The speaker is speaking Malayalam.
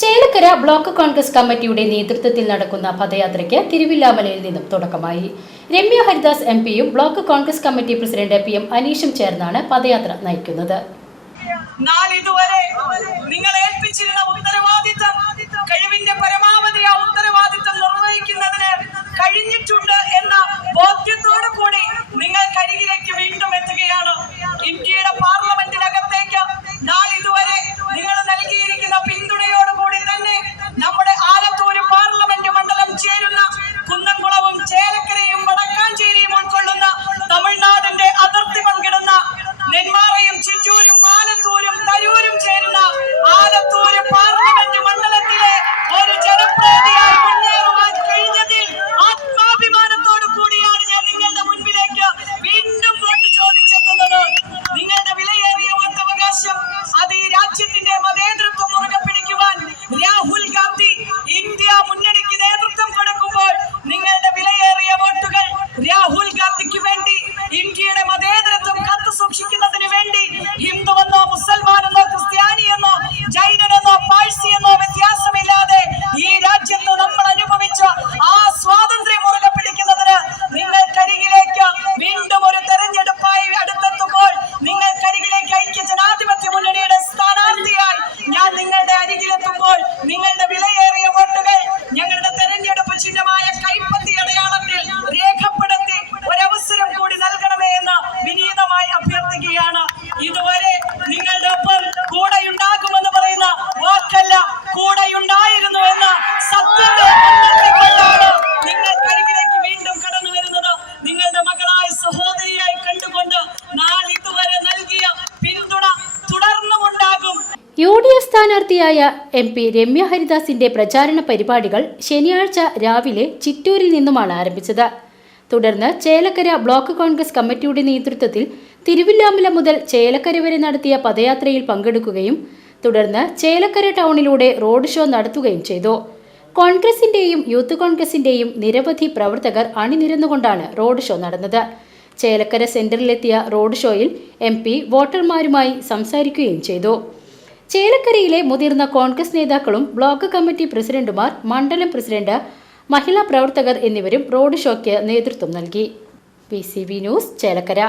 ചേലക്കര ബ്ലോക്ക് കോൺഗ്രസ് കമ്മിറ്റിയുടെ നേതൃത്വത്തിൽ നടക്കുന്ന പദയാത്രയ്ക്ക് തിരുവില്ലാമലയിൽ നിന്നും തുടക്കമായി. രമ്യ ഹരിദാസ് എം പിയും block Congress committee president P M അനീഷും ചേർന്നാണ് പദയാത്ര നയിക്കുന്നത്. നിങ്ങൾ ഞാൻ നിങ്ങളുടെ അരികിലെത്തുമ്പോൾ നിങ്ങളുടെ വിലയേറിയ വോട്ടുകൾ ഞങ്ങളുടെ തെരഞ്ഞെടുപ്പ് ചിഹ്നമായ കൈപ്പത്തി യു ഡി എഫ് സ്ഥാനാർത്ഥിയായ എം പി രമ്യ ഹരിദാസിന്റെ പ്രചാരണ പരിപാടികൾ ശനിയാഴ്ച രാവിലെ ചിറ്റൂരിൽ നിന്നുമാണ് ആരംഭിച്ചത്. തുടർന്ന് ചേലക്കര ബ്ലോക്ക് കോൺഗ്രസ് കമ്മിറ്റിയുടെ നേതൃത്വത്തിൽ തിരുവില്ലാമല മുതൽ ചേലക്കര വരെ നടത്തിയ പദയാത്രയിൽ പങ്കെടുക്കുകയും തുടർന്ന് ചേലക്കര ടൗണിലൂടെ റോഡ് ഷോ നടത്തുകയും ചെയ്തു. കോൺഗ്രസിന്റെയും യൂത്ത് കോൺഗ്രസിന്റെയും നിരവധി പ്രവർത്തകർ അണിനിരന്നുകൊണ്ടാണ് റോഡ് ഷോ നടന്നത്. ചേലക്കര സെന്ററിലെത്തിയ റോഡ് ഷോയിൽ എം വോട്ടർമാരുമായി സംസാരിക്കുകയും ചെയ്തു. ചേലക്കരയിലെ മുതിർന്ന കോൺഗ്രസ് നേതാക്കളും ബ്ലോക്ക് കമ്മിറ്റി പ്രസിഡന്റുമാർ മണ്ഡലം പ്രസിഡന്റ് മഹിളാ പ്രവർത്തകർ എന്നിവരും റോഡ് ഷോയ്ക്ക് നേതൃത്വം നൽകി. P news Chelakkara.